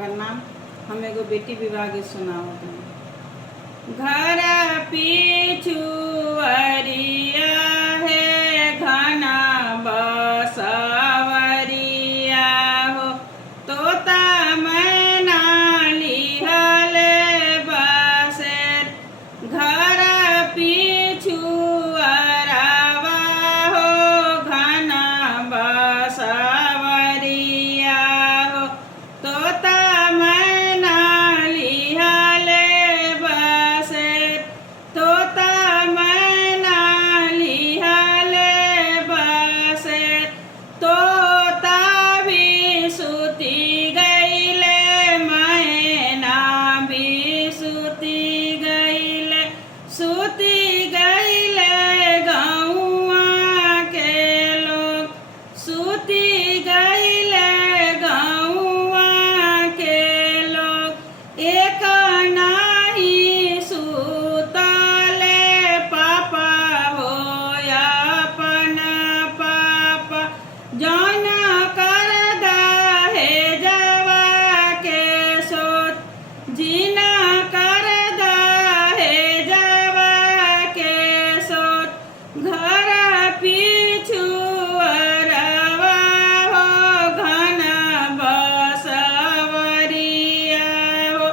प्रणाम। हम एगो बेटी विवाह के सुनावत हूँ। घर पिछुअरिया है घना बसवरिया हो, तोता मैना लिहल बसेर। घर पिछुअरवा हो घना बसवरिया हो, तोता मैना लिहल बसेर। तोता मैना लिहल बसेर। तोता भी सुती गईले मैना भी सुती गईले। सुती गईले गौआ के लोग, सुती गईले गौआ के लोग। एक नाही सुतले पापा हो अपन पापा, जौन कर दहे जवा के सोच। जीना कर दहे जवा के सोच। घर पिछुअरवा हो घना बसवरिया हो,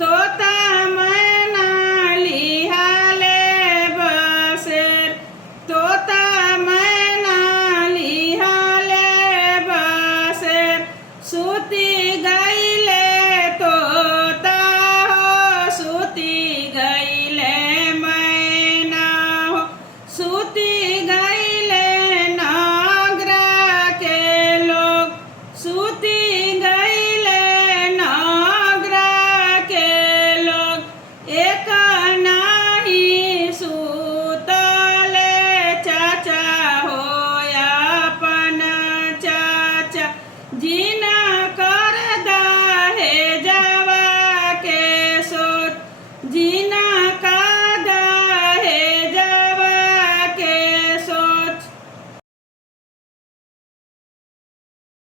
तोता मैना लिहल बसेर। तोता मैना लिहल बसेर। सुती गईले तोता हो, सुती गईले मैना हो। सुती गईले नागरा के लोग, सुती गईले नागरा के लोग। एक नाही सुतले चाचा हो अपन चाचा, जिन